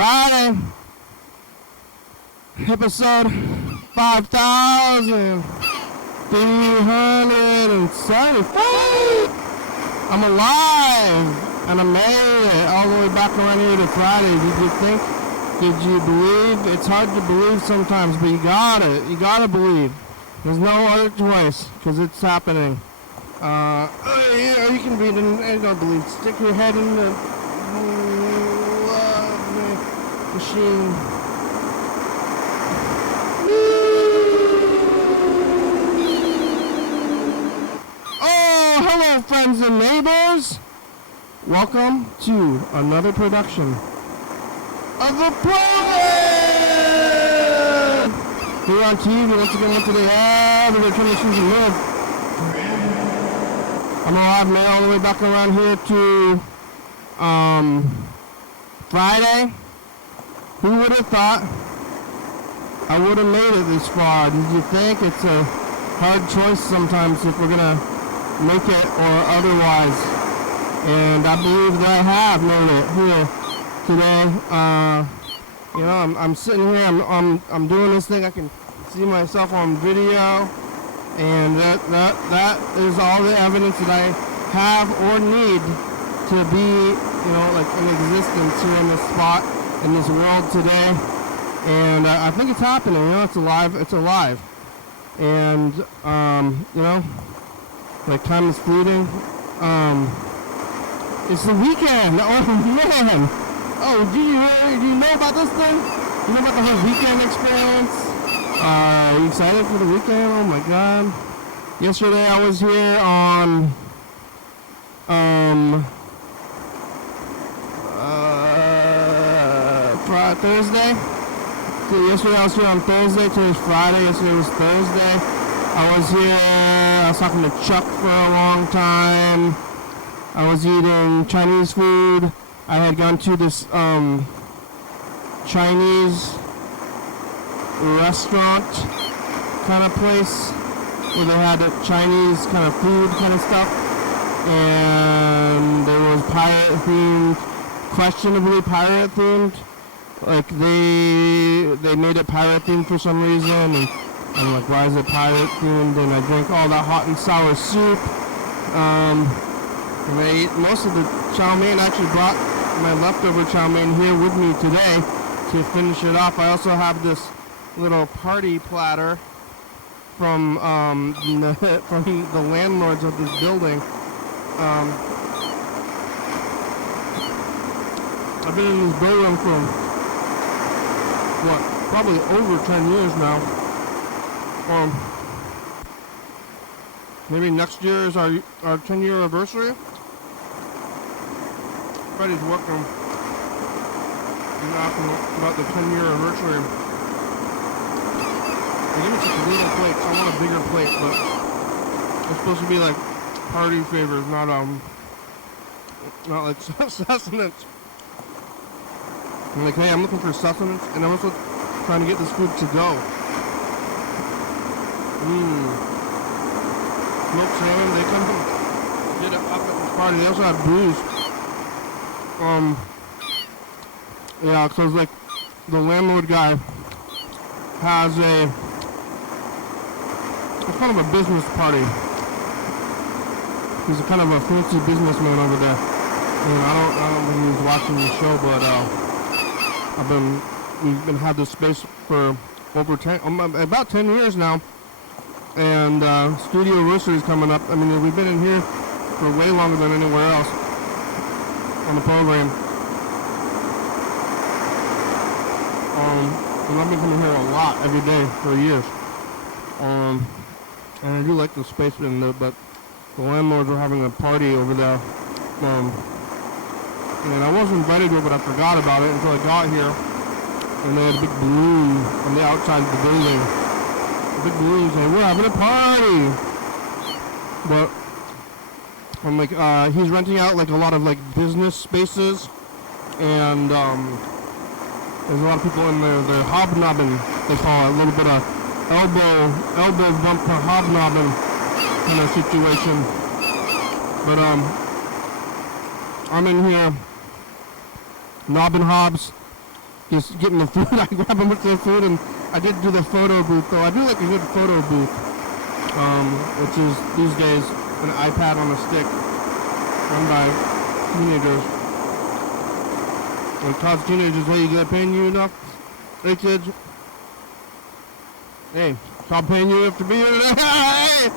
Friday, episode 5,375. I'm alive, and I made it all the way back around here to Friday. Did you think? Did you believe? It's hard to believe sometimes, but you got it. You gotta believe. There's no other choice, because it's happening. You can read it and don't believe. Stick your head in the machine. Oh, hello, friends and neighbors. Welcome to another production of the program. Here on TV, once again, went to the we're trying to choose and live. I'm alive, man, all the way back around here to Friday. Who would have thought I would have made it this far? Did you think? It's a hard choice sometimes if we're gonna make it or otherwise. And I believe that I have made it here today. I'm sitting here. I'm doing this thing. I can see myself on video, and that is all the evidence that I have or need to be, like in existence here in this spot, in this world today. And I think it's happening. It's alive. It's alive. And like time is fleeting. It's the weekend. Oh man. Oh, do you know about this thing? You know about the whole weekend experience? Are you excited for the weekend? Oh my god. Yesterday I was here on Thursday. So yesterday I was here on Thursday. Today's Friday. Yesterday was Thursday. I was talking to Chuck for a long time. I was eating Chinese food. I had gone to this Chinese restaurant kind of place where they had Chinese kind of food kind of stuff, and there was pirate themed, questionably pirate themed. Like they made it pirate themed for some reason, and I'm like, why is it pirate themed? And I drank all that hot and sour soup. And I ate most of the chow mein. I actually brought my leftover chow mein here with me today to finish it off. I also have this little party platter from the landlords of this building. I've been in this building for probably over 10 years now. Maybe next year is our 10-year anniversary. Freddie's working about the 10-year anniversary. They give me such a little plate, so I want a bigger plate, but it's supposed to be like party favors, not like sustenance. I'm like, hey, I'm looking for sustenance, and I'm also trying to get this food to go. Smoked salmon, they did it up at this party. They also have booze. Yeah, because like the landlord guy has it's kind of a business party. He's a kind of a fancy businessman over there. And I don't know if he's watching the show, but we've been had this space for over about 10 years now. And studio anniversary is coming up. I mean, we've been in here for way longer than anywhere else on the program. And I've been coming here a lot every day for years. And I do like the space in there, but the landlords were having a party over there. And I was invited to it, but I forgot about it until I got here. And they had a big balloon on the outside of the building. A big balloon saying, we're having a party! But I'm like, he's renting out like a lot of like business spaces, and there's a lot of people in there. They're hobnobbing, they call it, a little bit of elbow bumper hobnobbing kind of situation. But I'm in here knobbing hobs just getting the food. I grab a bunch of the food, and I did do the photo booth, though. I do like a good photo booth, which is these days an iPad on a stick run by teenagers. When Todd's teenagers, hey, you gonna paying you enough? Hey, kids. Hey, stop paying you enough to be here today. Hey,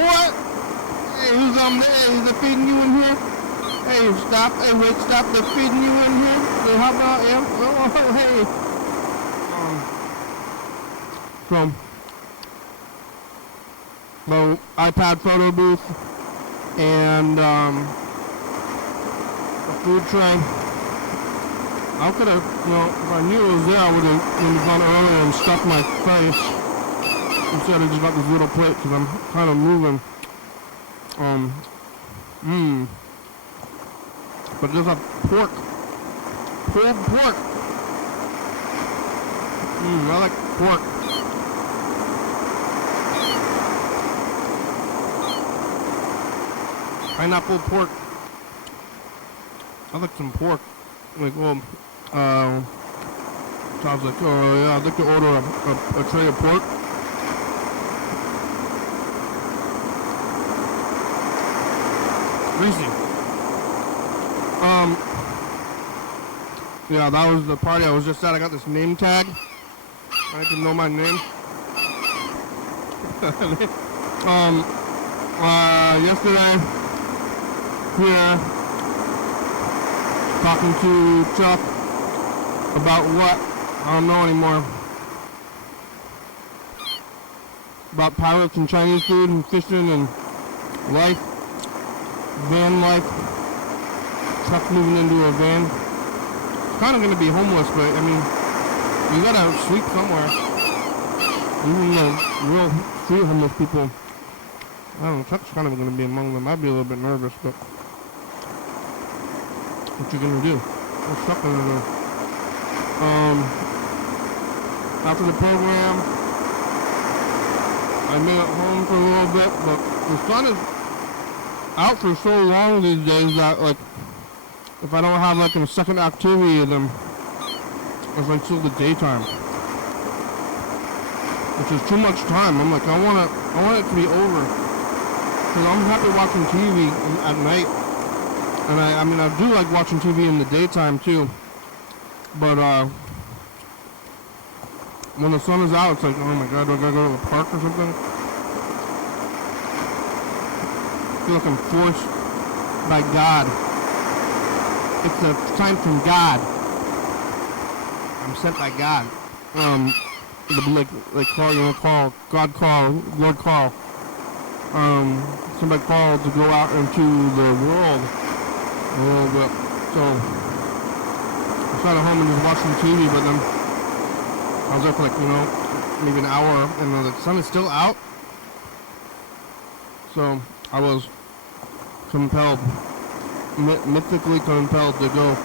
what? Hey, who's on there? Is it feeding you in here? Hey, stop. Hey, wait, stop. They're feeding you in here. Hey, how about him? Oh, hey. So, iPad photo booth and a food tray. I could have, if I knew it was there, I would have gone earlier and stuffed my face instead of just got this little plate because I'm kind of moving. But there's a pork. Pulled pork. I like pork. Pineapple pork. I like some pork. Like, well, so I was like, oh yeah, I'd like to order a tray of pork. Greasy. Yeah, that was the party I was just at. I got this name tag. I didn't know my name. Yesterday, here, talking to Chuck about what? I don't know anymore. About pirates and Chinese food and fishing and life, van life. Chuck moving into a van. Kind of going to be homeless, but I mean, you gotta sleep somewhere. Even the real street homeless people, I don't know, Chuck's kind of going to be among them. I'd be a little bit nervous, but what you gonna do? What's Chuck gonna do? After the program, I made it home for a little bit, but the sun is out for so long these days that, like, if I don't have, like, a second activity, then it's until the daytime, which is too much time. I'm like, I want it to be over, because I'm happy watching TV at night, and I mean, I do like watching TV in the daytime too, but when the sun is out, it's like, oh my god, do I gotta go to the park or something? I feel like I'm forced by God. It's a sign from God. I'm sent by God. Like call, God call, Lord call. Somebody called to go out into the world a little bit. So I sat at home and just watched some TV, but then I was there for like, maybe an hour, and the sun is still out. So I was compelled, mythically compelled to go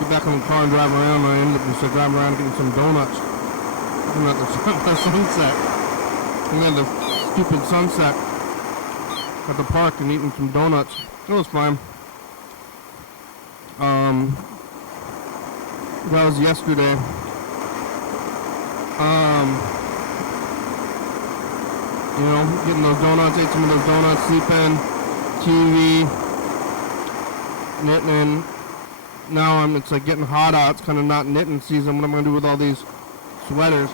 get back in the car and drive around. I ended up just driving around getting some donuts. Looking at the sunset. Looking at the stupid sunset at the park and eating some donuts. It was fine. That was yesterday. Getting those donuts, ate some of those donuts, sleeping, TV, knitting. Now it's like getting hot out. It's kind of not knitting season. What am I going to do with all these sweaters?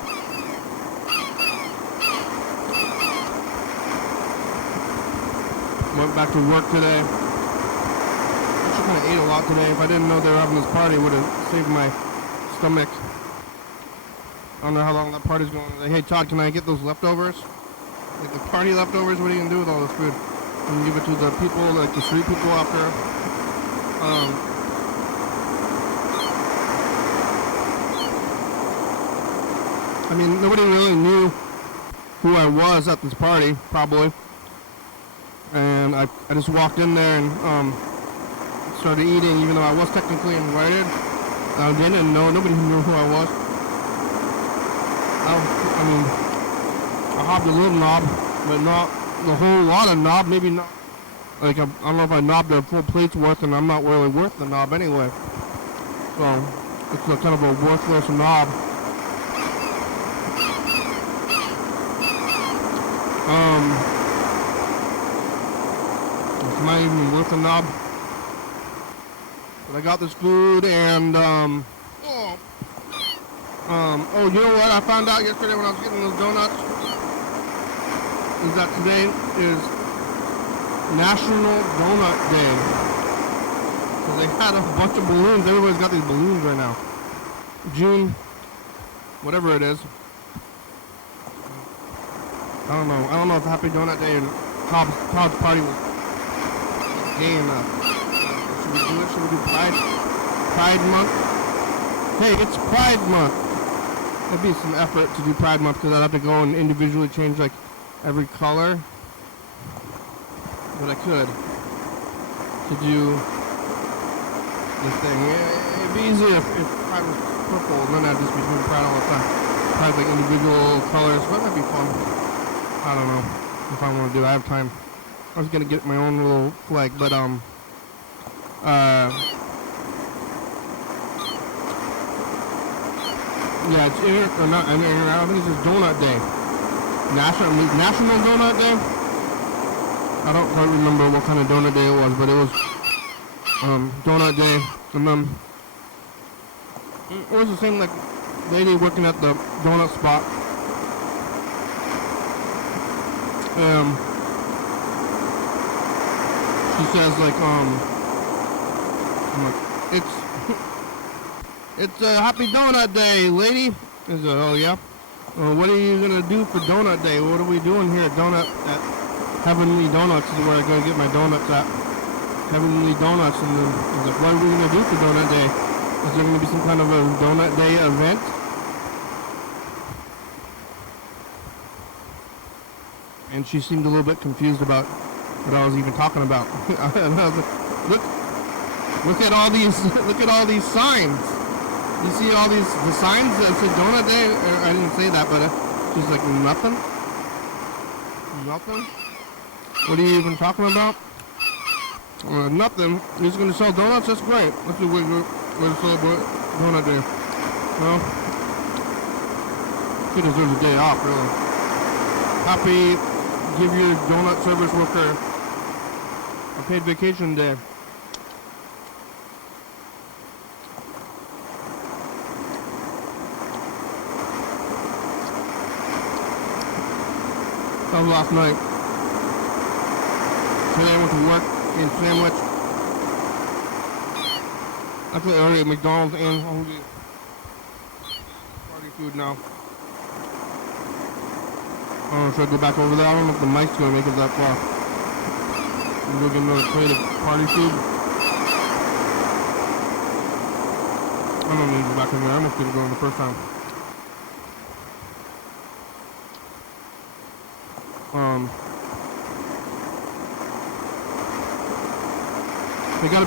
Went back to work today. Actually kind of ate a lot today. If I didn't know they were having this party, it would have saved my stomach. I don't know how long that party's going. Like, hey Todd, can I get those leftovers? Like the party leftovers? What are you going to do with all this food? Can you give it to the people, like the street people after? I mean, nobody really knew who I was at this party, probably. And I just walked in there and started eating, even though I was technically invited. I didn't know, nobody knew who I was. I hopped a little knob, but not a whole lot of knob, maybe not. Like, I don't know if I knobbed a full plate's worth, and I'm not really worth the knob anyway. So, It's a kind of a worthless knob. It's not even worth a knob. But I got this food and oh, you know what I found out yesterday when I was getting those donuts? Is that today is National Donut Day. So they had a bunch of balloons. Everybody's got these balloons right now. June, whatever it is. I don't know. I don't know if Happy Donut Day and Todd's party was gay enough. Should we do it? Should we do Pride Month? Hey, it's Pride Month. It'd be some effort to do Pride Month because I'd have to go and individually change like every color. But I could to do this thing. It'd be easier if Pride was purple, and then I'd just be doing Pride all the time. Pride like individual colors, but that'd be fun. I don't know if I want to do it. I have time. I was gonna get my own little flag, but yeah, it's not I think it's just Donut Day. National Donut Day. I don't quite remember what kind of donut day it was, but it was Donut Day, and then it was the same like lady working at the donut spot. She says like I'm like, it's a Happy Donut Day, lady. I said, oh yeah. What are you gonna do for Donut Day? What are we doing here at Heavenly Donuts is where I go get my donuts at. Heavenly Donuts, and then I was like, what are we gonna do for Donut Day? Is there gonna be some kind of a Donut Day event? And she seemed a little bit confused about what I was even talking about. And I was like, look at all these signs. You see all the signs that say Donut Day? I didn't say that, but she's like, nothing? Nothing? What are you even talking about? Nothing. You're just gonna sell donuts? That's great. That's a way to celebrate Donut Day. Well, she deserves a day off, really. Happy, give your donut service worker a paid vacation day. That was last night. Today I went to work in Sandwich. Actually, I already ate McDonald's and hungry. Party food now. Should I go back over there? I don't know if the mic's gonna make it that far. I'm gonna get another plate of party food. I don't need to go back in there. I almost didn't go in the first time. We got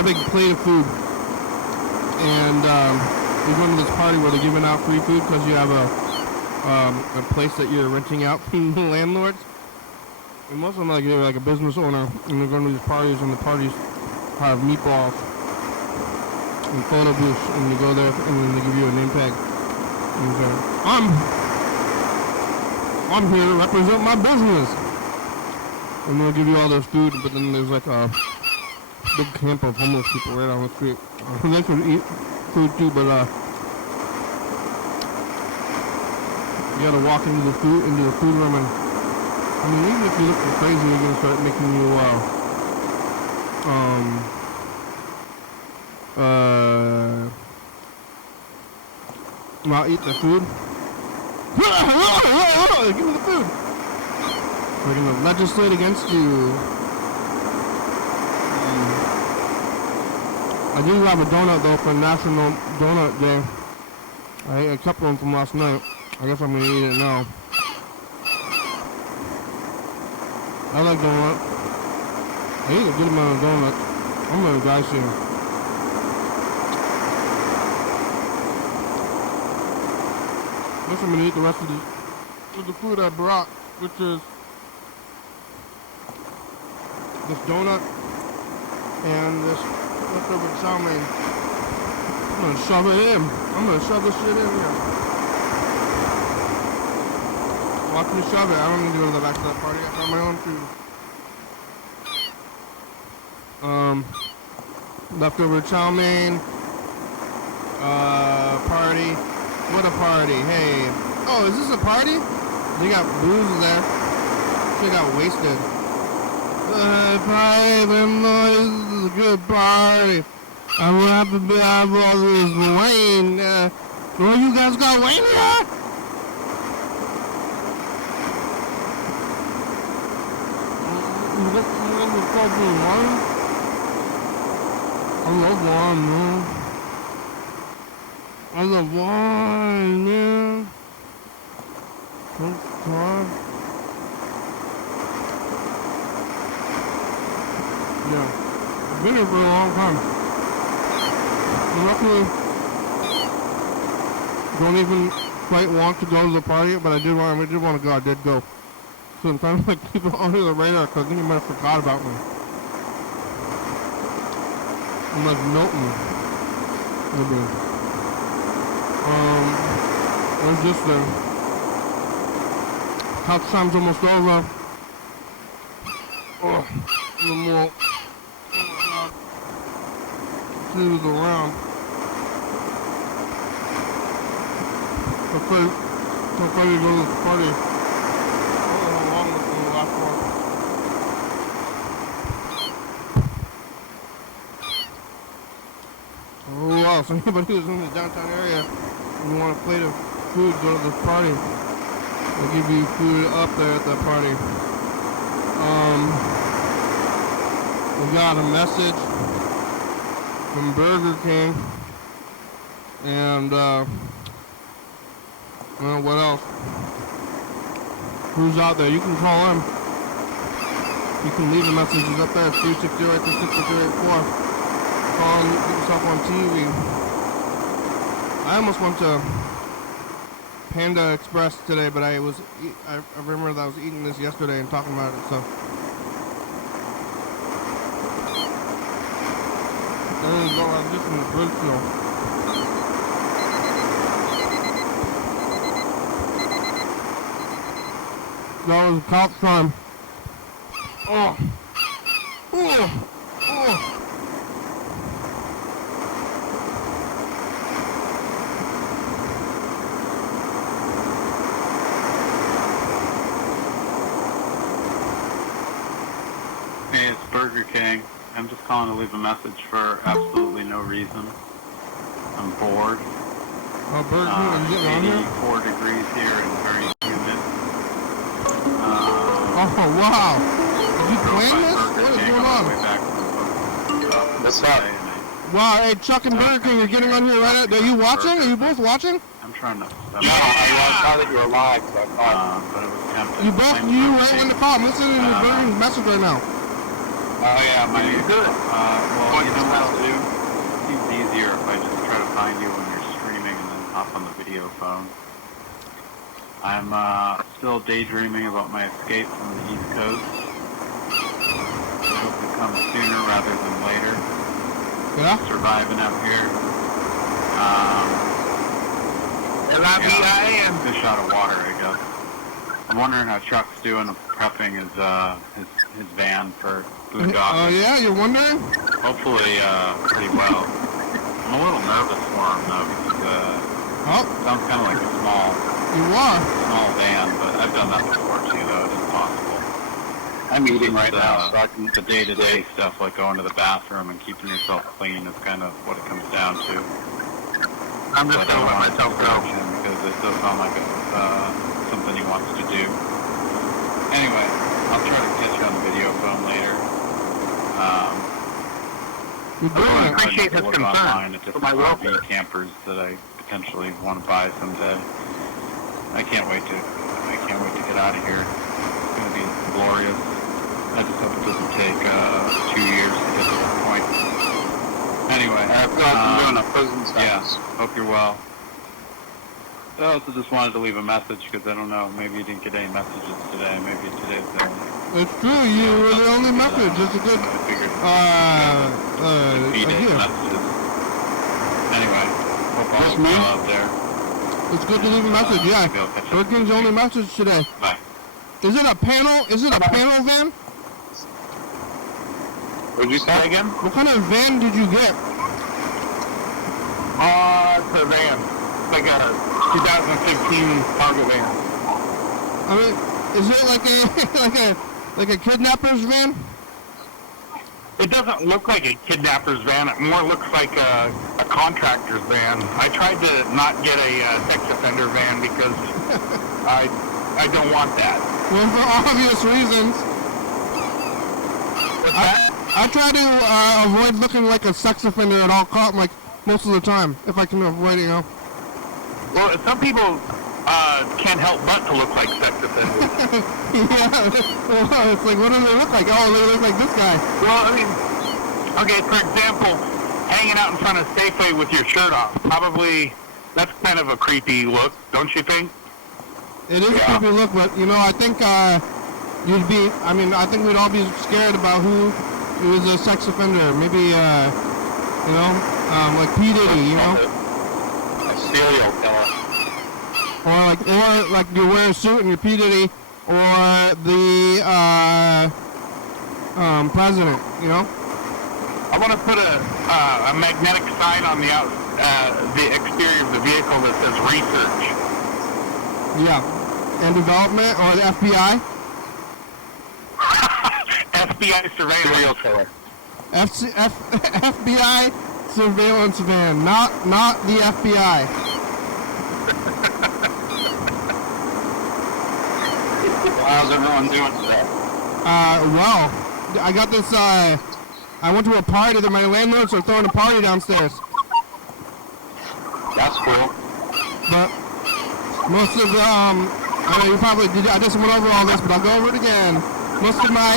a big plate of food, and we went to this party where they're giving out free food because you have a place that you're renting out from the landlords. And most of them they're like a business owner, and they're going to these parties, and the parties have meatballs and photo booths, and you go there, and then they give you a name tag. And so, I'm here to represent my business. And they'll give you all this food, but then there's like a big camp of homeless people right on the street. They could eat food too, but you gotta walk into the food room, and I mean, even if you look crazy, you're gonna start making you not eat the food. Give me the food. They're gonna legislate against you. I do have a donut though for National Donut Day. I ate a couple of them from last night. I guess I'm gonna eat it now. I like donuts. I eat a good amount of donuts. I'm gonna die soon. I guess I'm gonna eat the rest of the food I brought, which is this donut and this leftover chow mein. I'm gonna shove it in. I'm gonna shove this shit in here. Watch me shove it. I don't need to go to the back of that party. I found my own food. Leftover chow mein. Party. What a party. Hey. Oh, is this a party? They got booze there. They got wasted. Party, this is a good party. I'm gonna have to have all this Wayne. Oh, you guys got Wayne here? I love wine, man. I love wine, man. Thanks, Todd. Yeah. I've been here for a long time. Luckily, don't even quite want to go to the party, but I did want to go. I did go. So I'm trying to like keep it under the radar because I think you might have forgot about me. I'm like Milton. Where's this thing? Couch time's almost over. Oh, the more. Oh my god. See who's around. So ready to go to this party. I don't know how long this will last for. Oh wow, so anybody who's in the downtown area and you want a plate of food, go to this party. They'll give you food up there at that party. We got a message from Burger King and what else? Who's out there? You can call him. You can leave the messages up there. 360-826-284. Call him, get yourself on TV. I almost went to Panda Express today, but I remember that I was eating this yesterday and talking about it, so. There you go, I'm just in the bridge still. That was cop time. Oh. Oh. Oh. Hey, it's Burger King. I'm just calling to leave a message for absolutely no reason. I'm bored. Oh, Burger King, are you getting on here? 84 degrees here and very humid. Oh, wow. Did you plan this? What is going on? What's up? Wow, hey, Chuck and Burger King are getting on here right now. Are you watching? Are you both watching? I'm trying to... No, I saw that you were live, so I thought... but it was tempting. You right when the call. I'm listening to your Burger King's message right now. Oh, yeah, Well, you know what I'll do? It's easier if I just try to find you when you're streaming and then hop on the video phone. I'm still daydreaming about my escape from the East Coast. I hope it comes sooner rather than later. Yeah? Surviving out here. Fish out of water, I guess. I'm wondering how Chuck's doing prepping his van for food Oh, yeah? You're wondering? Hopefully, pretty well. I'm a little nervous for him, though, because it sounds kind of like a small van, but I've done that before, too, though. It is possible. I'm eating right now, so I can... The day-to-day stuff, like going to the bathroom and keeping yourself clean, is kind of what it comes down to. I'm just going to let myself go. Because it does sound like it's something he wants to do. Anyway, I'll try to catch you on the video phone later. I appreciate his concern for my RV campers that I potentially want to buy someday. I can't wait to get out of here. It's going to be glorious. I just hope it doesn't take 2 years to get to this point. Anyway, I'm doing a prison sentence. Yeah, hope you're well. I also just wanted to leave a message because I don't know, maybe you didn't get any messages today. Maybe today's the only. It's true, you were the only message. It's a good, messages. Anyway, Just me? Out there. It's good to leave a message, yeah. Maybe I'll catch up Burger King's with you. only message today. Bye. Is it a panel? Is it a panel van? What'd you say again? What kind of van did you get? It's a van. It's like a 2015 cargo van. I mean, is it like a like a kidnapper's van? It doesn't look like a kidnapper's van. It more looks like a contractor's van. I tried to not get a sex offender van because I don't want that. Well, for obvious reasons. What's that? I try to avoid looking like a sex offender at all costs, like most of the time, if I can avoid it, you know. Well, some people can't help but to look like sex offenders. Yeah, well, it's like, what do they look like? Oh, they look like this guy. Well, I mean, okay, for example, hanging out in front of Safeway with your shirt off. Probably, that's kind of a creepy look, don't you think? It is a creepy look, but, you know, I think I think we'd all be scared about who is a sex offender. Maybe, you know, like P. Diddy, you know? A serial killer. Or like you wear a suit and you're P. Diddy, or the president, you know? I want to put a magnetic sign on the exterior of the vehicle that says research. Yeah. And development, or the FBI? FBI surveillance. Serial killer. FBI surveillance van, not the FBI. How's everyone doing today? Well, I got this, I went to a party that my landlords are throwing a party downstairs. That's cool. But most of the, I know you probably did, I just went over all this, but I'll go over it again. Most of my,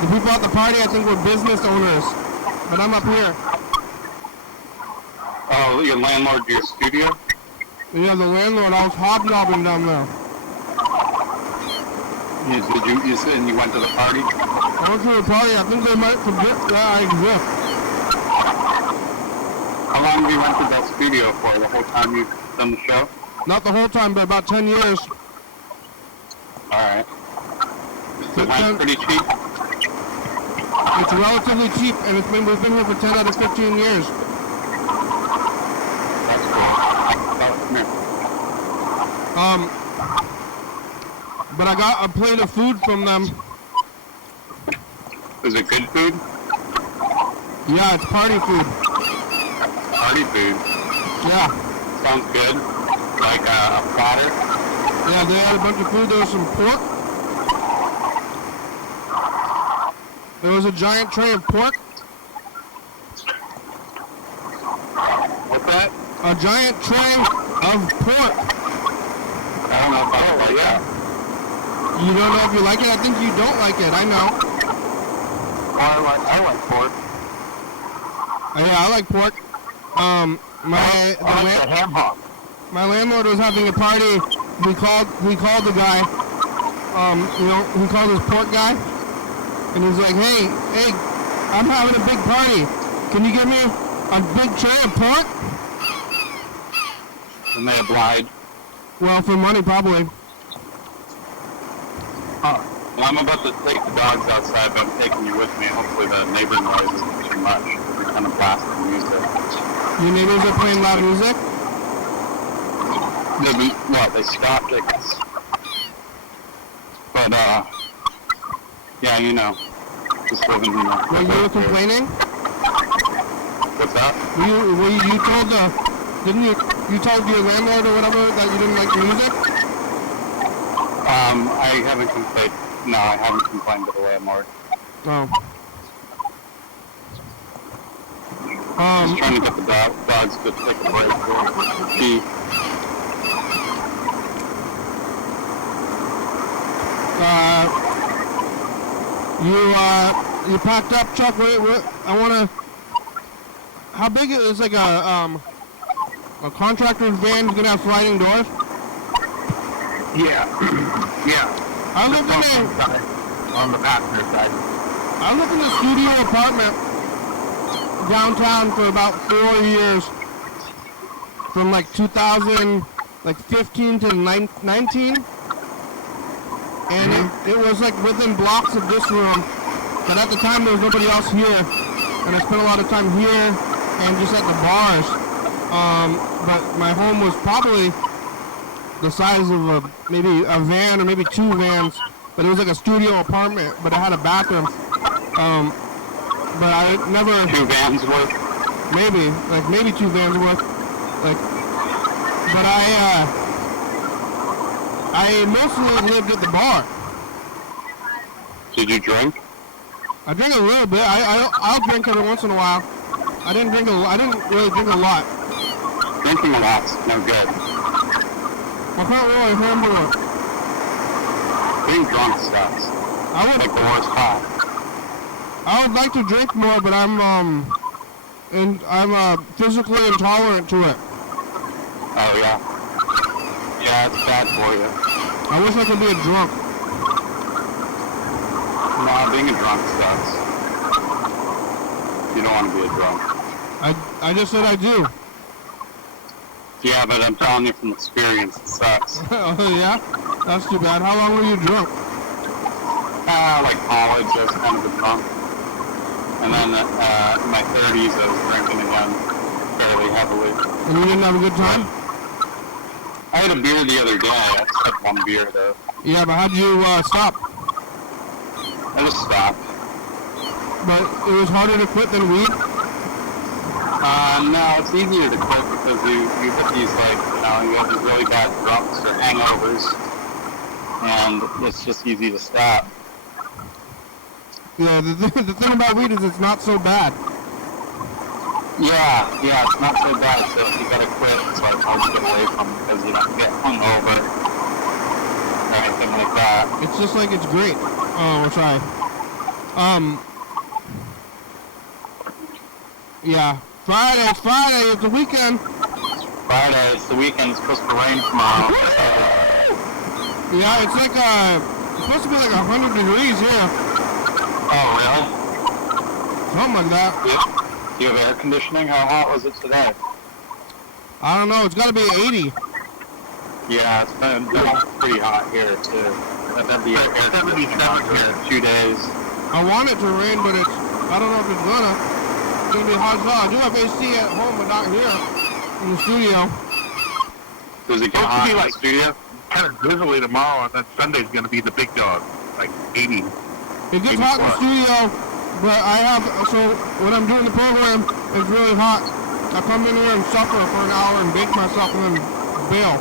the people at the party, I think, were business owners. But I'm up here. Oh, your landlord, your studio? Yeah, the landlord, I was hobnobbing down there. You said you went to the party? I went to the party, I think they might forget that I exist. How long have you rented that studio for? The whole time you've done the show? Not the whole time, but about 10 years. Alright. The rent's pretty cheap? It's relatively cheap, and we've been here for 10 out of 15 years. That's cool. Come here. But I got a plate of food from them. Is it good food? Yeah, it's party food. Party food? Yeah. Sounds good. Like a platter? Yeah, they had a bunch of food. There was some pork. There was a giant tray of pork. What's that? A giant tray of pork. I don't know if I like that. You don't know if you like it? I think you don't like it. I know. I like pork. Yeah, I like pork. I like the ham hock. My landlord was having a party. We called the guy. You know, he called his pork guy, and he's like, hey, I'm having a big party. Can you give me a big tray of pork? And they obliged. Well, for money, probably. Well, I'm about to take the dogs outside, but I'm taking you with me. Hopefully the neighbor noise isn't too much. We're kind of blasting music. Your neighbors are playing loud music? They stopped it. But, yeah, you know, just living in the... Were you complaining? What's that? You told you told your landlord or whatever that you didn't like the music? I haven't complained. No, I haven't complained to the landlord. Oh. Just trying to get the dogs to take a break there. You packed up, Chuck. I wanna. How big is it? It's like a contractor's van gonna have sliding doors? Yeah. Yeah. I lived in on the passenger side. I lived in a studio apartment downtown for about 4 years. from like 2015 to 19, and it was like within blocks of this room. But at the time, there was nobody else here, and I spent a lot of time here and just at the bars. But my home was probably the size of maybe a van or maybe 2 vans, but it was like a studio apartment, but it had a bathroom. But I never... 2 vans worth? Maybe 2 vans worth. But I mostly lived at the bar. Did you drink? I drink a little bit. I'll drink every once in a while. I didn't really drink a lot. Drinking a lot's no good. I can't really handle it. Being drunk sucks. Like the worst part. I would like to drink more, but I'm physically intolerant to it. Oh yeah. Yeah, it's bad for you. I wish I could be a drunk. No, being a drunk sucks. You don't want to be a drunk. I just said I do. Yeah, but I'm telling you from experience, it sucks. Oh yeah? That's too bad. How long were you drunk? Like college, I was kind of a drunk. And then in my 30s, I was drinking again fairly heavily. And you didn't have a good time? I had a beer the other day. I just had 1 beer though. Yeah, but how'd you stop? I just stopped. But it was harder to quit than weed? No, it's easier to quit because you hit these, like, you have these really bad drunks or hangovers, and it's just easy to stop. Yeah, the thing about weed is it's not so bad. Yeah, it's not so bad, so if you gotta quit, it's like hard to get away from because you don't get hungover or anything like that. It's just like it's great. Oh, sorry. Yeah. Friday, it's the weekend. Friday, it's the weekend, it's supposed to rain tomorrow. Yeah, it's like, it's supposed to be like 100 degrees here. Oh, really? Something like that. Do you have air conditioning? How hot was it today? I don't know, it's gotta be 80. Yeah, it's been pretty hot here, too. I've had the air conditioning for 2 days. I want it to rain, but I don't know if it's gonna. It's gonna be hot as hell. I do have AC at home, but not here in the studio. Does it get hot in the studio? Kind of drizzly tomorrow, and then Sunday's going to be the big dog, like 80. It gets hot in the studio, but so when I'm doing the program, it's really hot. I come in here and suffer for an hour and bake myself and then bail.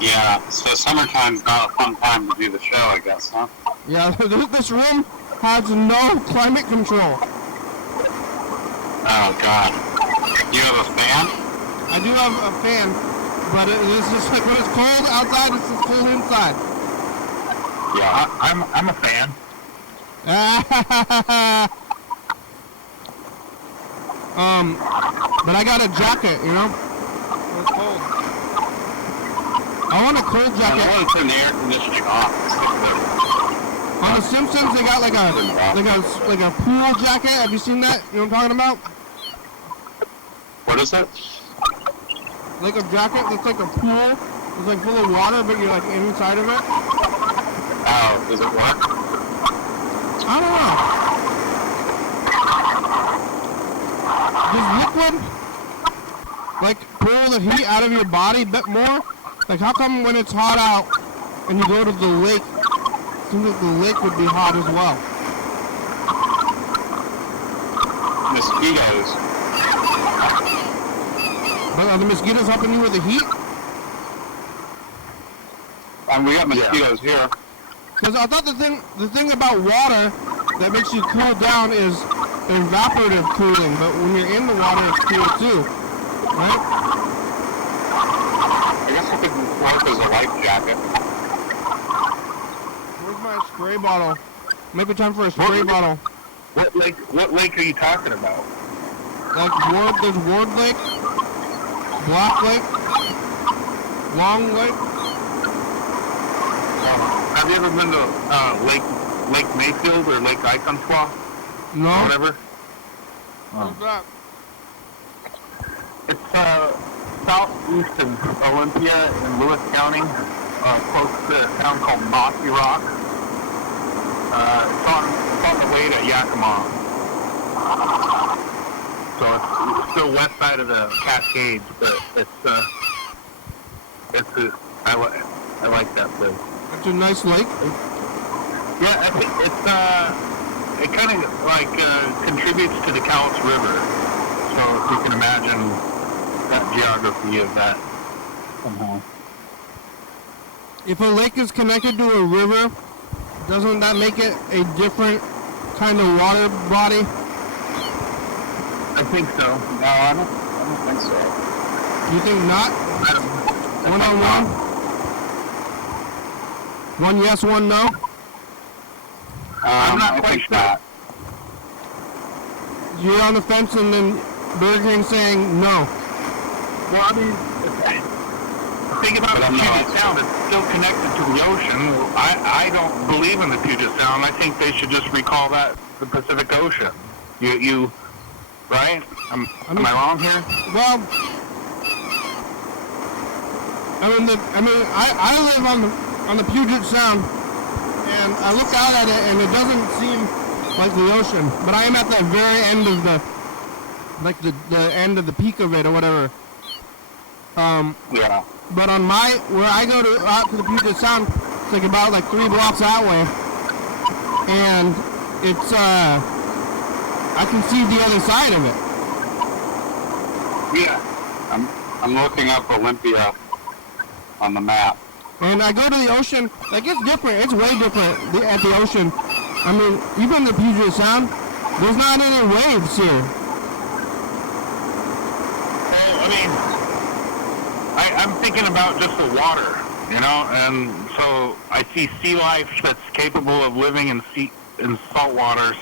Yeah, so summertime's not a fun time to do the show, I guess, huh? Yeah, this room has no climate control. Oh, God. You have a fan? I do have a fan, but it's just like when it's cold outside, it's just cold inside. Yeah, I'm a fan. But I got a jacket, you know? It's cold. I want a cold I jacket. want to turn the air conditioning off. On The Simpsons, they got like a pool jacket. Have you seen that? You know what I'm talking about? What is it? Like a jacket that's like a pool. It's like full of water, but you're like inside of it. Oh, does it work? I don't know. Does liquid like pull the heat out of your body a bit more? Like how come when it's hot out and you go to the lake, it seems like the lake would be hot as well? Mosquitoes. But are the mosquitoes helping you with the heat? We got mosquitoes here. Because I thought the thing about water that makes you cool down is evaporative cooling, but when you're in the water, it's cool too, right? I guess it could work as a life jacket. Where's my spray bottle? Maybe time for a spray bottle. What lake are you talking about? Like there's Ward Lake, Black Lake, Long Lake. Have you ever been to Lake Mayfield or Lake Iconquah? No. Or whatever? What's that? It's southeast of Olympia in Lewis County, close to a town called Mossy Rock. It's on the way to Yakima. So it's still west side of the Cascades, but I like that place. It's a nice lake. Yeah, I think it kind of like contributes to the Cowles River. So if you can imagine that geography of that somehow. If a lake is connected to a river, doesn't that make it a different kind of water body? I think so. No, I don't think so. You think not? One on one? One yes, one no? I'm not I quite think sure. not. You're on the fence and then Burger King saying no. Well, I mean, think about the Puget Sound. It's still connected to the ocean. I don't believe in the Puget Sound. I think they should just recall that the Pacific Ocean. You right? Am I wrong here? Well, I live on the Puget Sound, and I look out at it, and it doesn't seem like the ocean. But I am at the very end of the end of the peak of it, or whatever. Yeah. But on where I go out to the Puget Sound, it's like about 3 blocks that way, and it's I can see the other side of it. Yeah. I'm looking up Olympia on the map. And I go to the ocean, it's different. It's way different at the ocean. I mean, even the Puget Sound, there's not any waves here. I mean, I'm thinking about just the water, and so I see sea life that's capable of living in salt water,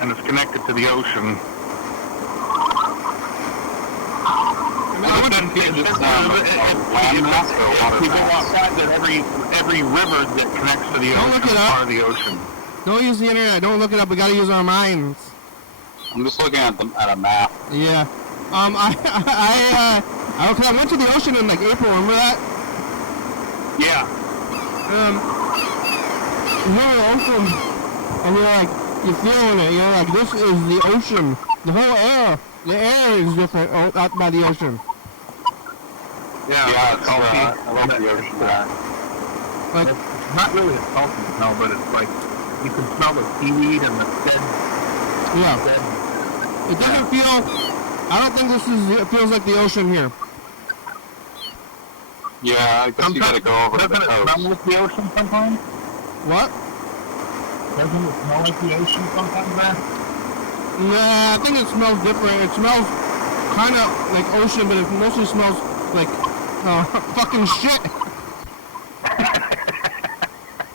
and it's connected to the ocean. If you go outside, that every river that connects to the ocean is part of the ocean. Don't use the internet. Don't look it up. We gotta use our minds. I'm just looking at a map. Yeah. I went to the ocean in April. Remember that? Yeah. You're in the ocean, and you're feeling it. You're this is the ocean. The whole air. The air is different out by the ocean. Yeah, it's salty. I love the ocean there. It's not really a salty smell, but it's you can smell the seaweed and the dead. Yeah. It doesn't feel. I don't think it feels like the ocean here. Yeah, I guess you gotta go over to the coast. Doesn't it smell like the ocean sometimes? What? Doesn't it smell like the ocean sometimes there? Yeah, I think it smells different. It smells kind of like ocean, but it mostly smells like fucking shit.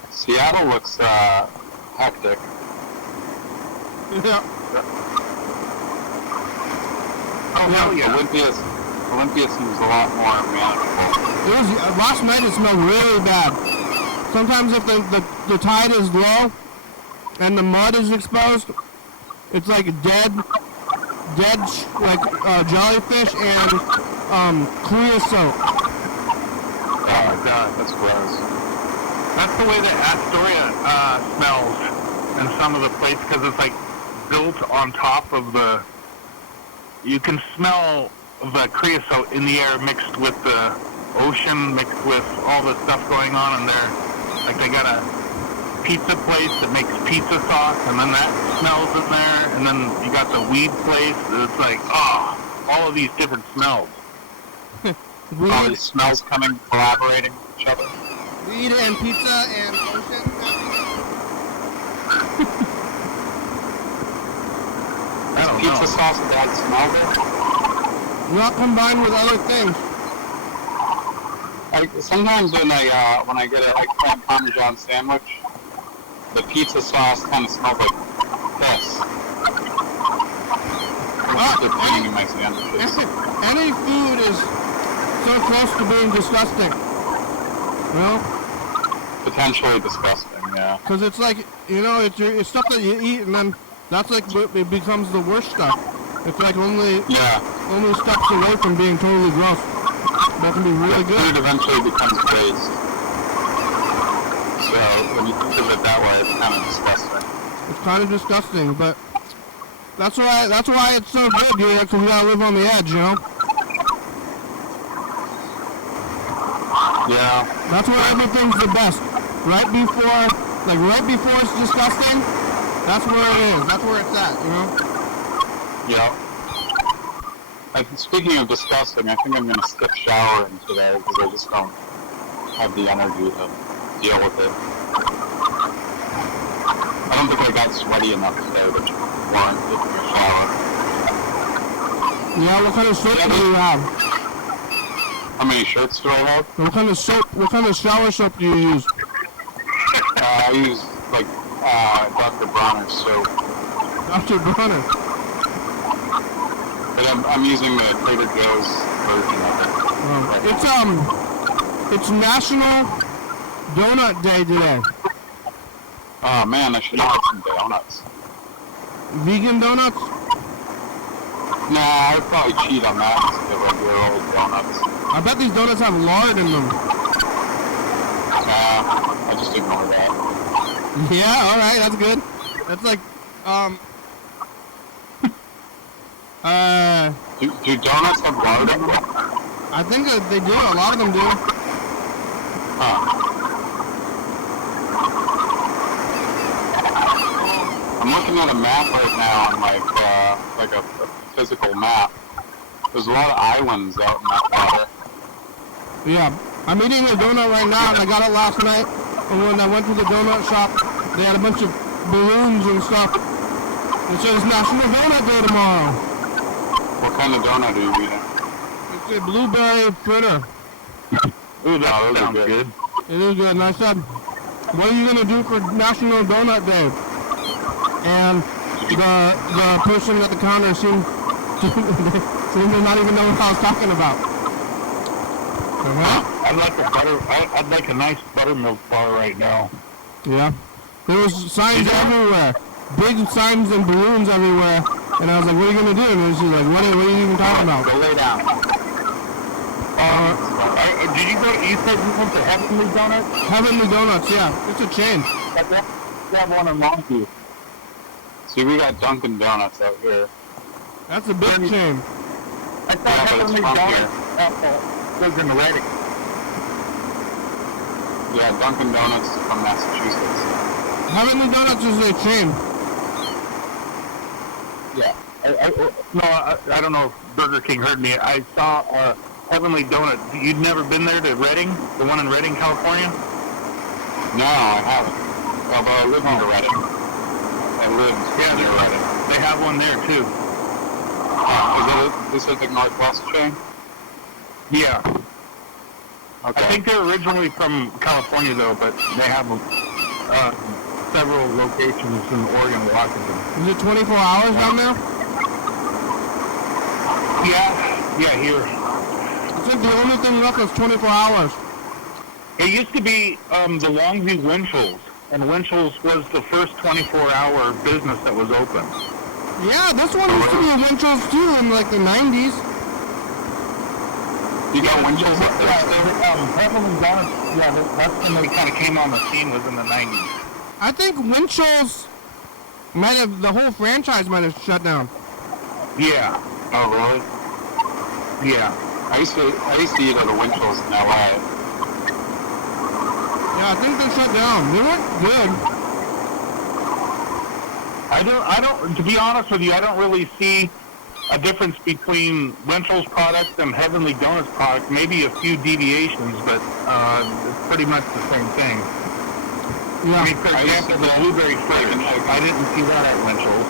Seattle looks hectic. Yeah. Oh, hell yeah. Olympia seems a lot more manageable. Last night it smelled really bad. Sometimes if the tide is low and the mud is exposed, it's like dead jellyfish and creosote. Oh my god, that's gross. That's the way that Astoria smells in some of the places, because it's built on top of the. You can smell the creosote in the air mixed with the ocean, mixed with all the stuff going on in there. They got a pizza place that makes pizza sauce, and then that smells in there, and then you got the weed place. It's all of these different smells. All these smells collaborating with each other. Weed and pizza and ocean. Pizza sauce and bad smell there? Not combined with other things. Sometimes when I get a eggplant parmesan sandwich, the pizza sauce kind of smells like piss. They're cleaning in my sandwiches. Any food is so close to being disgusting. Potentially disgusting, yeah. Because it's it's stuff that you eat, and then that's it becomes the worst stuff. It's like only steps away from being totally gross. That can be really good. Food eventually becomes waste. So when you think of it that way, it's kind of disgusting. It's kind of disgusting, but that's why it's so good, dude, because we gotta live on the edge, you know? Yeah. That's where everything's the best. Right before it's disgusting, that's where it is. That's where it's at, you know? Yeah. Speaking of disgusting, I think I'm going to skip showering today because I just don't have the energy to deal with it. I don't think I got sweaty enough today to warrant taking a shower. Yeah, what kind of soap do you have? How many shirts do I have? What kind of shower soap do you use? I use, like, Dr. Bronner's soap. Dr. Bronner. But I'm using the Trader Joe's version of it. It's National Donut Day today. Oh, man, I should have had some donuts. Vegan donuts? Nah, I'd probably cheat on that instead of regular old donuts. I bet these donuts have lard in them. I just ignore that. Yeah, alright, that's good. That's like, Do donuts have lard in them? I think that they do. A lot of them do. Huh. I'm looking at a map right now on like a physical map. There's a lot of islands out in that water. Yeah. I'm eating a donut right now, and I got it last night. And when I went to the donut shop, they had a bunch of balloons and stuff. It says National Donut Day tomorrow. What kind of donut are you eating? It's a blueberry fritter. Ooh, that sounds good. It is good. And I said, what are you going to do for National Donut Day? And the person at the counter seemed to not even know what I was talking about. I'd like a nice buttermilk bar right now. Yeah. There was signs everywhere. Big signs and balloons everywhere. And I was like, what are you going to do? And she's like, what are you even talking about? Go lay down. Did you go, you said you went to Heavenly Donuts? Heavenly Donuts, yeah. It's a chain. We have one in Longview. See, we got Dunkin' Donuts out here. That's a big chain. I thought Heavenly Donuts was in Reading. Yeah, Dunkin' Donuts is from Massachusetts. Heavenly Donuts is a chain. Yeah. I don't know if Burger King heard me. I saw Heavenly Donut. You'd never been there to Reading? The one in Reading, California? No, I haven't. Although I live near Reading. I live near Reading. They have one there, too. Is it the Northwest chain? Yeah. Okay. I think they're originally from California, though, but they have several locations in Oregon and Washington. Is it 24 hours down there? Yeah, here. I think the only thing left is 24 hours. It used to be the Longview Winchell's, and Winchell's was the first 24-hour business that was open. Yeah, this one used to be Winchell's too in like the 90s. You got Winchell's up there? Heavenly Donuts, yeah, that's when they kind of came on the scene, was in the 90s. I think Winchell's the whole franchise might have shut down. Yeah. Oh, really? Yeah. I used to eat at a Winchell's in L.A. Yeah, I think they shut down. They weren't good. I don't, to be honest with you, I don't really see a difference between Winchell's product and Heavenly Donuts product. Maybe a few deviations, but it's pretty much the same thing. Yeah. I mean, for example, the blueberry fritter, I didn't see that at Winchell's.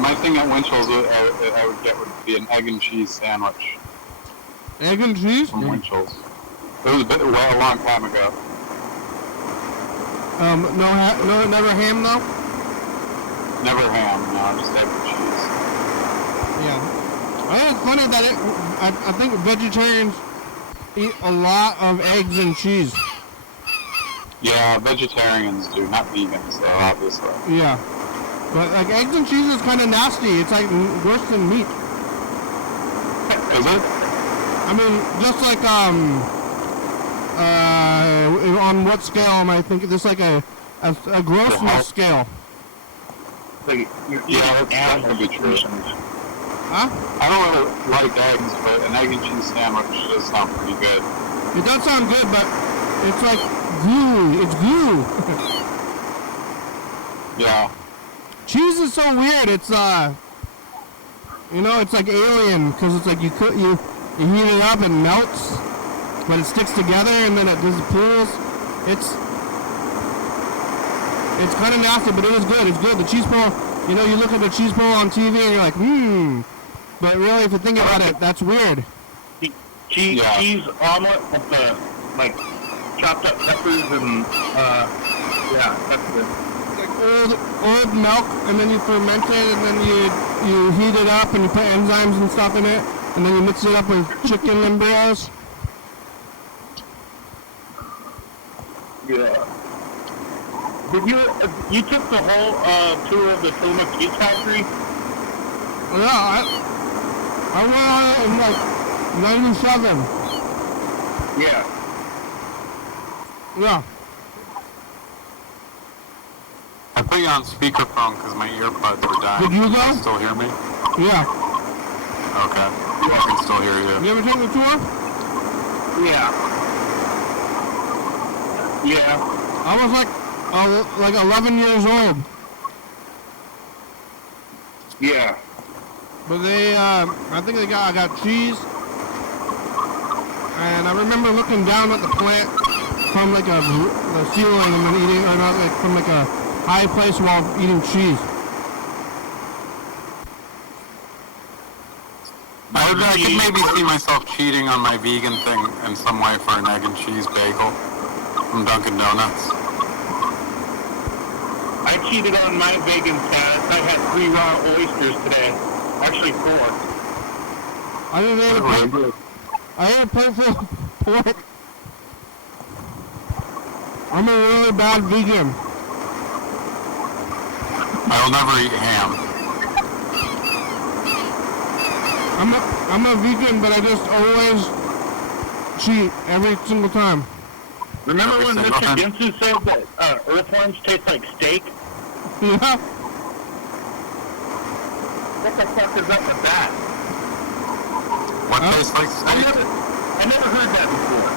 My thing at Winchell's I would get would be an egg and cheese sandwich. Egg and cheese? From Winchell's. It was a long time ago. Never ham though? Never ham, no, just egg and cheese. Yeah. I think it's funny that I think vegetarians eat a lot of eggs and cheese. Yeah, vegetarians do, not vegans though, obviously. Yeah. But like eggs and cheese is kind of nasty. It's like worse than meat. Is it? I mean, just like on what scale am I thinking? There's like a grossness scale. Like, Yeah, that's gonna be true. Huh? I don't really like eggs, but an egg and cheese sandwich does sound pretty good. It does sound good, but it's like goo. It's goo. Yeah. Cheese is so weird. It's it's like alien because it's like you heat it up and melts, but it sticks together and then it just pools. It's kind of nasty, but it is good. It's good. The cheese pull. You look at the cheese pull on TV and you're like, but really, if you think about it, that's weird. Cheese omelet with the chopped up peppers and that's good. Like old milk, and then you ferment it, and then you heat it up, and you put enzymes and stuff in it, and then you mix it up with chicken embryos. Yeah. Did you took the whole tour of the Tillamook Cheese Factory? Yeah, I went on it in like 97. Yeah. Yeah. I put you on speakerphone because my earbuds were dying. Did you go? Can you still hear me? Yeah. Okay. I can still hear you. You ever take the tour? Yeah. Yeah. I was like 11 years old. Yeah. But I think I got cheese. And I remember looking down at the plant from like the ceiling and then eating, or not like from like a high place while eating cheese. I could maybe see myself cheating on my vegan thing in some way for an egg and cheese bagel from Dunkin' Donuts. I cheated on my vegan status. I had 3 raw oysters today. Actually 4. I didn't eat a plate. I ate a plate full of pork. I'm a really bad vegan. I'll never eat ham. I'm a vegan, but I just always cheat every single time. Remember when Mr. Ginsu said that earthworms taste like steak? Yeah. What the fuck is up with that? What tastes like steak? I never heard that before.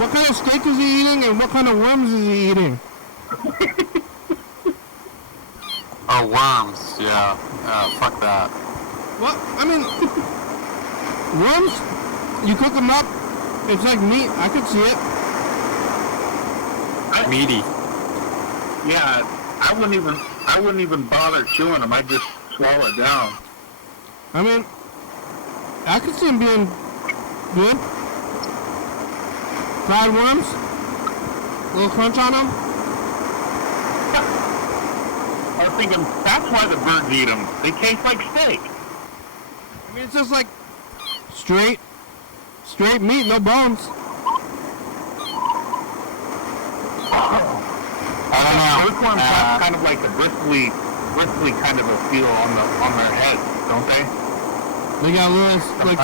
What kind of steak is he eating, and what kind of worms is he eating? Oh, worms. Yeah. Fuck that. What? I mean, worms, you cook them up, it's like meat. I could see it. Meaty. Yeah, I wouldn't even bother chewing them. I'd just swallow it down. I mean, I could see them being good. Fried worms, a little crunch on them. I was thinking, that's why the birds eat them. They taste like steak. I mean, it's just like straight meat, no bones. I don't know. Earthworms have kind of like a bristly kind of a feel on their heads, don't they? They got little like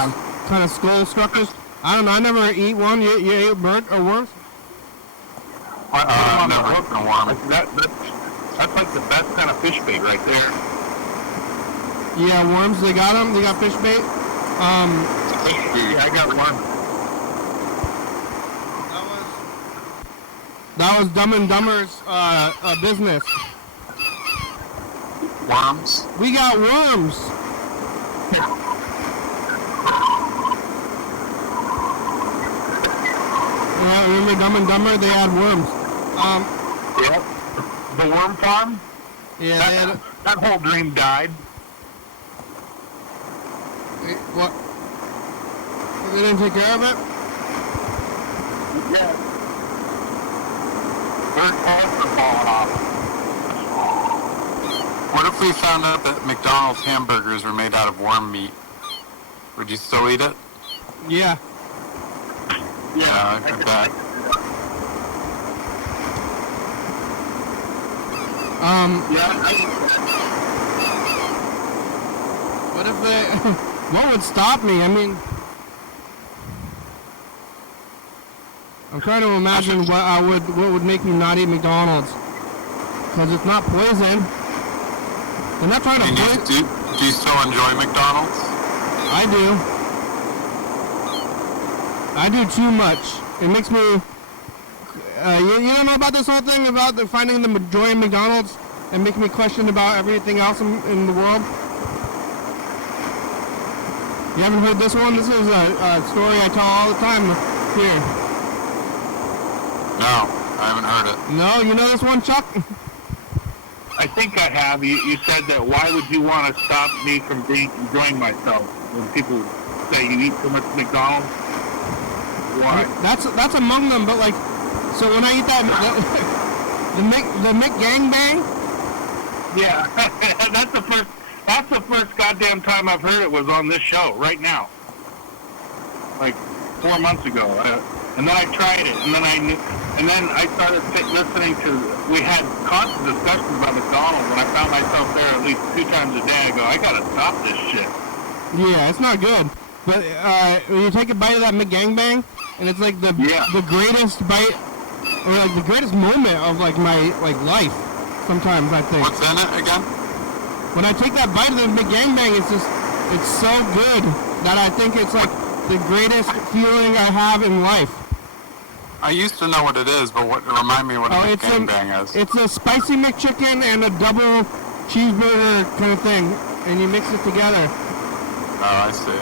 kind of skull structures. I don't know. I never eat one. You ate bird or worms? On never the hook. eaten a worm. That's like the best kind of fish bait right there. Yeah, worms. They got them. They got fish bait. Yeah, I got one. That was Dumb and Dumber's business. Worms? We got worms. Yeah, remember Dumb and Dumber? They had worms. Yep. The worm farm? Yeah, they had. That whole dream died. What? They didn't take care of it? Yeah. Bird paws are falling off. What if we found out that McDonald's hamburgers were made out of worm meat? Would you still eat it? Yeah. Yeah, I bet. What if they? What would stop me? I mean, I'm trying to imagine what would make me not eat McDonald's, because it's not poison. They're not trying to poison. Do you still enjoy McDonald's? I do. I do too much. It makes me. You don't know about this whole thing about finding the joy in McDonald's and making me question about everything else in the world? You haven't heard this one? This is a story I tell all the time here. No, I haven't heard it. No, you know this one, Chuck? I think I have. You said that why would you want to stop me from enjoying myself when people say you eat too much McDonald's? Why? That's among them, but like, so when I eat that, the McGangbang? Yeah, that's the first goddamn time I've heard it was on this show, right now. Like 4 months ago. And then I tried it, and then I started listening to, we had constant discussions about McDonald's, and I found myself there at least 2 times a day. I go, I gotta stop this shit. Yeah, it's not good. But when you take a bite of that McGangbang, and it's like the greatest bite, or like the greatest moment of like my life. Sometimes I think. What's in it again? When I take that bite of the McGangbang, it's so good that I think it's like the greatest feeling I have in life. I used to know what it is, but remind me what a McGangbang is. It's a spicy McChicken and a double cheeseburger kind of thing, and you mix it together. Oh, I see.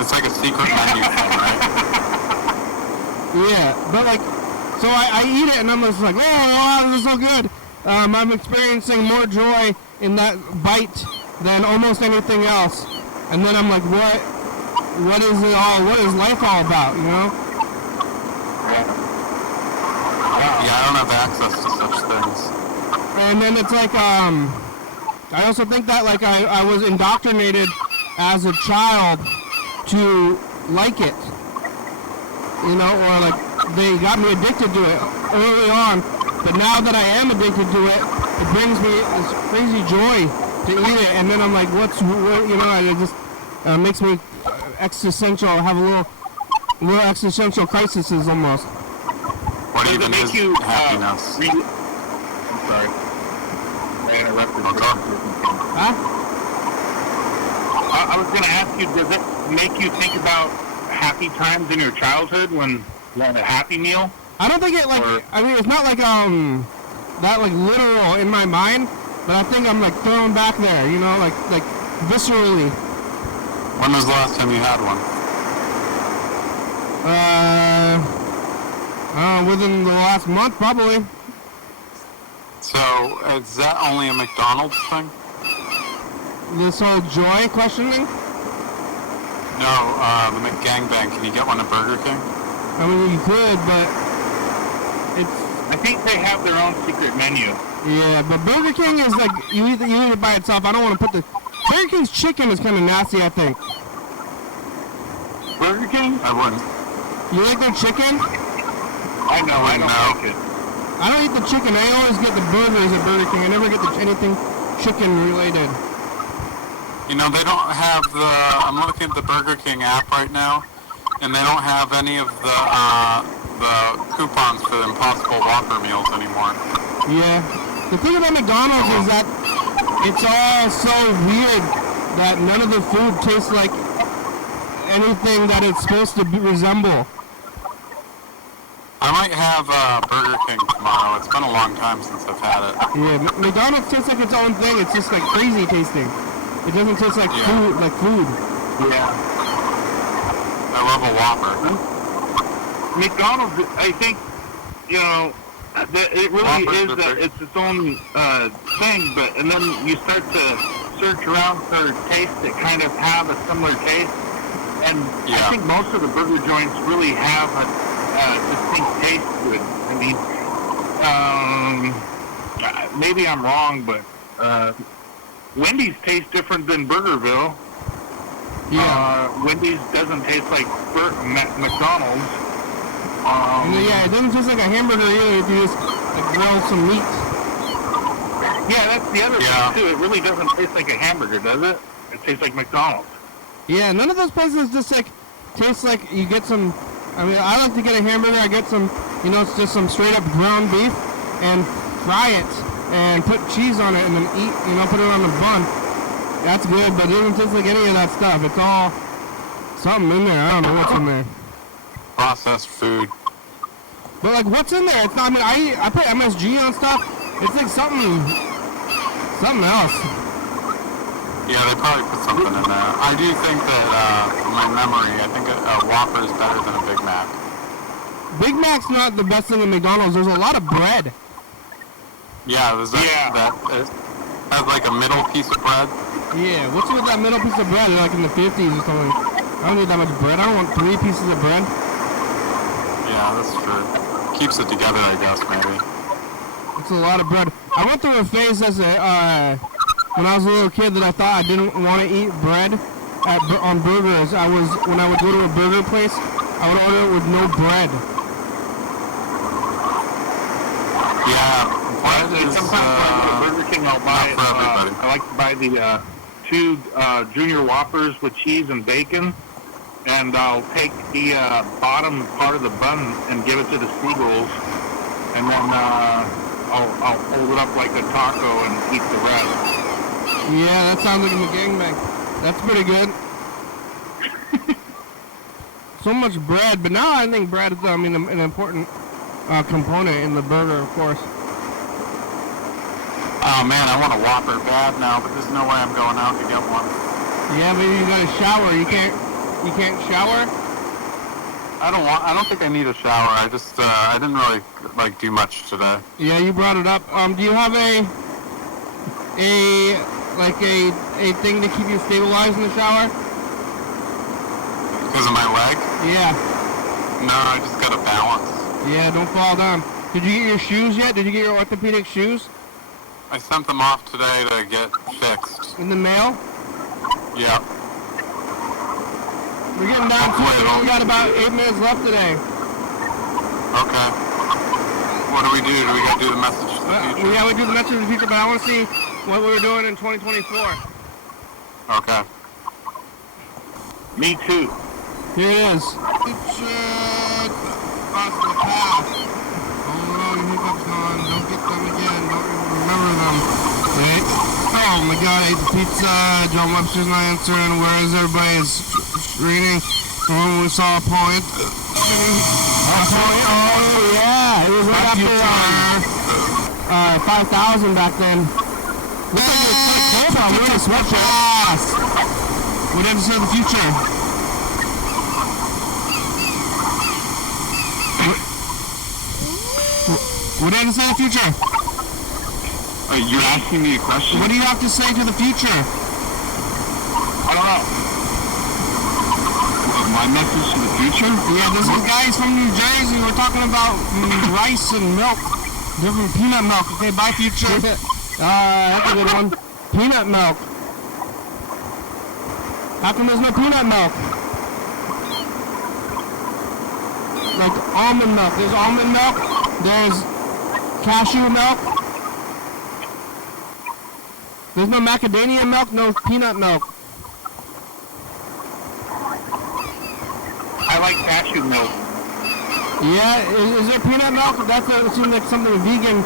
It's like a secret menu thing, right? Yeah, but like, so I eat it and I'm just like, oh, this is so good. I'm experiencing more joy in that bite than almost anything else. And then I'm like, what is it all? What is life all about? You know? Yeah, I don't have access to such things. And then it's like, I also think that like I was indoctrinated as a child to like it. You know, or like they got me addicted to it early on, but now that I am addicted to it, it brings me this crazy joy to eat it, and then I'm like, you know, and it just makes me existential, have a little existential crises almost. What even is happiness? I'm sorry. I interrupted. Huh? I was going to ask you, does it make you think about happy times in your childhood when you had a Happy Meal? I don't think it I mean, it's not like that like literal in my mind, but I think I'm like thrown back there, you know, like viscerally. When was the last time you had one? Within the last month, probably. So, is that only a McDonald's thing? This whole joy questioning? No, the McGangbang. Can you get one at Burger King? I mean, you could, but it's... I think they have their own secret menu. Yeah, but Burger King is like, you eat it by itself. I don't want to put the... Burger King's chicken is kind of nasty, I think. Burger King? I wouldn't. You like their chicken? I know, I don't like it. I don't eat the chicken. I always get the burgers at Burger King. I never get anything chicken related. You know, they don't have the... I'm looking at the Burger King app right now, and they don't have any of the coupons for the Impossible Whopper meals anymore. Yeah. The thing about McDonald's is that it's all so weird that none of the food tastes like anything that it's supposed to resemble. I might have Burger King tomorrow. It's been a long time since I've had it. Yeah, McDonald's tastes like its own thing. It's just like crazy tasting. It doesn't taste like food. Yeah. I love a Whopper. McDonald's, I think, you know, it really is it's its own thing, and then you start to search around for tastes that kind of have a similar taste, and I think most of the burger joints really have a distinct taste to it. I mean, maybe I'm wrong, but Wendy's tastes different than Burgerville. Yeah. Wendy's doesn't taste like McDonald's. Yeah, it doesn't taste like a hamburger either if you just like grill some meat. Yeah, that's the other thing too. It really doesn't taste like a hamburger, does it? It tastes like McDonald's. Yeah, none of those places just like taste like you get some. I mean, I like to get a hamburger. I get some, it's just some straight up ground beef and fry it and put cheese on it and then eat. Put it on the bun. That's good, but it doesn't taste like any of that stuff. It's all something in there. I don't know what's in there. Processed food. But like, what's in there? It's not. I mean, I put MSG on stuff. It's like something else. Yeah, they probably put something in there. I do think that, from my memory, I think a Whopper is better than a Big Mac. Big Mac's not the best thing at McDonald's. There's a lot of bread. Yeah, there's that it has like a middle piece of bread. Yeah, what's with that middle piece of bread? Like in the 50s or something. I don't need that much bread. I don't want 3 pieces of bread. Yeah, that's true. Keeps it together, I guess, maybe. It's a lot of bread. I went through a phase as when I was a little kid that I thought I didn't want to eat bread on burgers. When I would go to a burger place, I would order it with no bread. Yeah, bread is sometimes when I go to Burger King, I'll buy. not for everybody. I like to buy the 2 Junior Whoppers with cheese and bacon, and I'll take the bottom part of the bun and give it to the seagulls, and then I'll hold it up like a taco and eat the rest. Yeah, that sounds like a gangbang. That's pretty good. So much bread, but now I think bread is, an important component in the burger, of course. Oh man, I want a Whopper bad now, but there's no way I'm going out to get one. Yeah, but you gotta shower. You can't shower? I don't think I need a shower. I just, I didn't really, do much today. Yeah, you brought it up. Do you have a thing to keep you stabilized in the shower? Because of my leg? Yeah. No, I just got to balance. Yeah, don't fall down. Did you get your shoes yet? Did you get your orthopedic shoes? I sent them off today to get fixed. In the mail? Yeah. We're getting down to it. We got about 8 minutes left today. Okay. What do we do? Do we got to do the message to the future? Yeah, we do the message to the future, but I want to see what we're doing in 2024. Okay. Me too. Here it is. Across the path. Hold on, hiccups on. Don't get them again. Don't remember them. Wait. Oh my god, I ate the pizza. John Webster's not answering. Where is everybody? It's reading. We saw a point. Oh yeah, it was right after 5,000 back then. Looks like you're pretty close. I'm wearing a sweatshirt. What did it say in the future? What did it say in the future? You're asking me a question? What do you have to say to the future? I don't know. My message to the future? Yeah, this is guys from New Jersey. We're talking about rice and milk. Different peanut milk. Okay, bye future. That's a good one. Peanut milk. How come there's no peanut milk? Like almond milk. There's almond milk. There's cashew milk. There's no macadamia milk, no peanut milk. I like cashew milk. Yeah, is there peanut milk? That seems like something vegan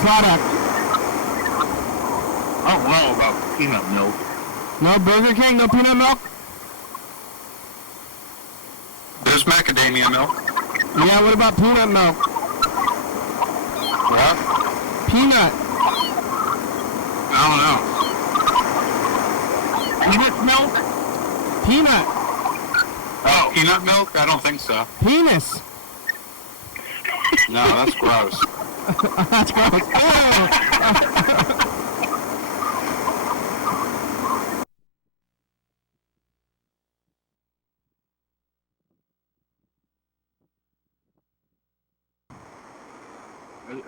product. I don't know about peanut milk. No Burger King, no peanut milk? There's macadamia milk. Yeah, what about peanut milk? What? Peanut. I don't know. Peanut milk? Peanut. Oh, peanut milk? I don't think so. Penis. No, that's gross. That's gross. Ew.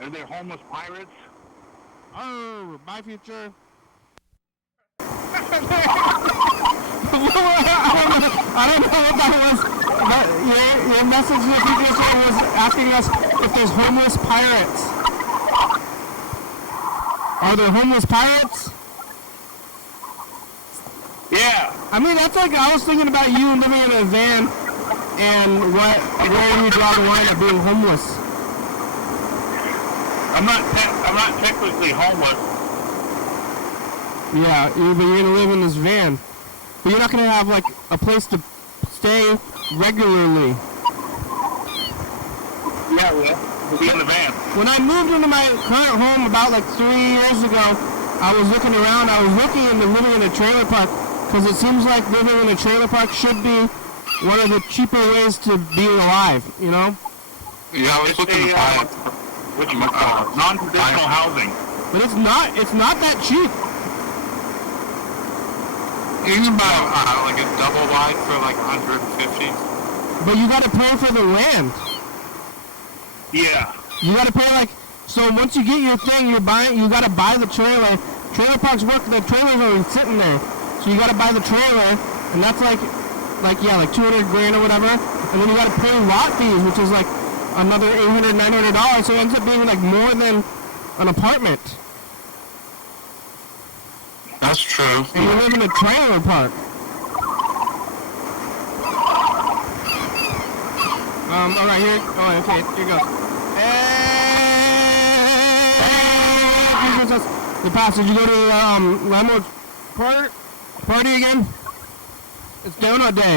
Are there homeless pirates? Oh, bye future. I don't know what that was. Your message to the future was asking us if there's homeless pirates. Are there homeless pirates? Yeah. I mean, that's like, I was thinking about you living in a van and where you draw the line of being homeless. I'm not technically homeless. Yeah, but you're gonna live in this van. But you're not gonna have like a place to stay regularly. Yeah, we'll be in the van. When I moved into my current home about like 3 years ago, I was looking around. I was looking into living in a trailer park because it seems like living in a trailer park should be one of the cheaper ways to be alive. You know? Yeah, I was looking to buy it. Non-traditional housing. But it's not that cheap. You can buy like a double wide for like 150. But you got to pay for the land. Yeah. You got to pay like, so once you get your thing, you got to buy the trailer. Trailer parks work, the trailer's already sitting there. So you got to buy the trailer, and that's like 200 grand or whatever. And then you got to pay lot fees, which is like another $800, $900. So it ends up being like more than an apartment. That's true. And you live in a trailer park. All right, here. Oh, okay, here goes. Hey! The pass. Did you go to Landlord's party again? It's donut day.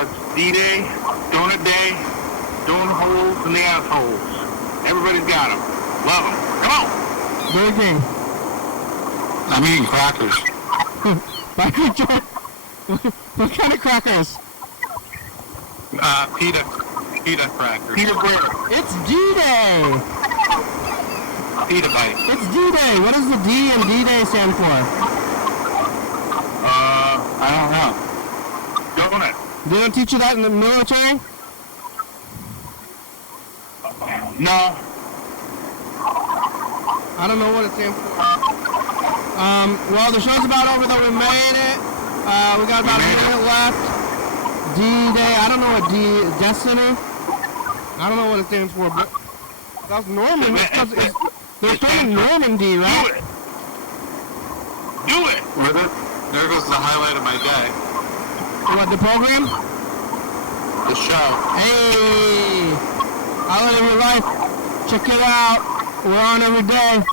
It's D-Day, donut day, donut holes and the assholes. Everybody's got them. Love them. Come on. Burger King. I'm eating crackers. What kind of crackers? Pita crackers. Peter Bread. It's D-Day. Pita bite. It's D-Day. What does the D in D-Day stand for? I don't know. Donut. They don't teach you that in the military? No. I don't know what it stands for. Well, the show's about over though. We made it. We got about a minute left. D-Day. I don't know what Destiny. I don't know what it stands for, but that's Norman. They're saying Normandy, right? Do it. There goes the highlight of my day. What, the program? The show. Hey! Highlight of your life. Check it out. We're on every day.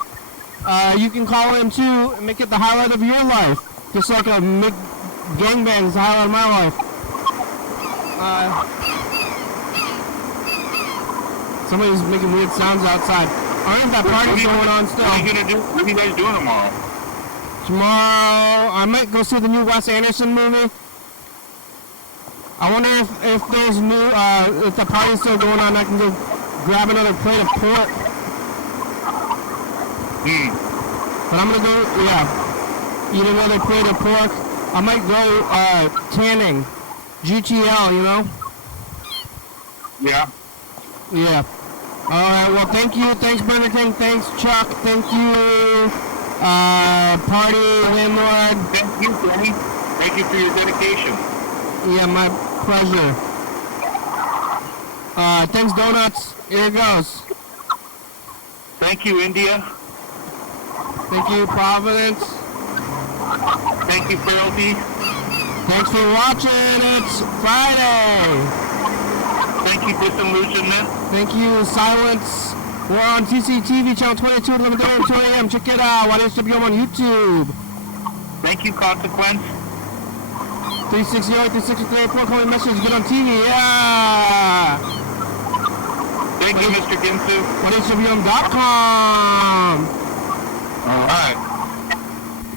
You can call in too and make it the highlight of your life. Just like a gangbang's the highlight of my life. Somebody's making weird sounds outside. I wonder if that party's going on still. What are you gonna do? What are you guys doing tomorrow? Tomorrow, I might go see the new Wes Anderson movie. I wonder if there's new, if the party's still going on, I can go grab another plate of pork. But I'm gonna go, eat another plate of pork. I might go tanning, GTL, you know? Yeah. Yeah. All right. Well, thank you. Thanks, Burger King. Thanks, Chuck. Thank you, Party Landlord. Thank you, Benny. Thank you for your dedication. Yeah, my pleasure. Thanks, Donuts. Here it goes. Thank you, India. Thank you, Providence. Thank you, Frailty. Thanks for watching. It's Friday. Thank you, Disillusionment. Thank you, Silence. We're on CCTV channel 22 at 11 and 2 a.m. Check it out. YDHWM on YouTube. Thank you, Consequence. 368, 363, 4 calling message. Get on TV. Yeah. Thank you, Mr. Ginsu. YDHWM.com. All right.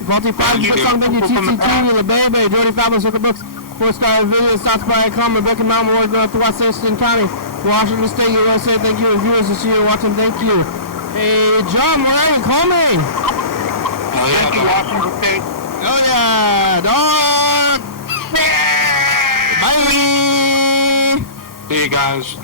Faulty 5, good song. Thank you, TCTV, La Baby, Jordy Fabulous, Circle Books, 4-star video, South by Icon, Rebecca Mountain Ward, Northwest Thurston County, Washington State, USA. Thank you, viewers this year watching. Thank you. Hey, John, where are you? Call me. Thank you, Washington State. Oh, yeah, dog. Bye. See you guys.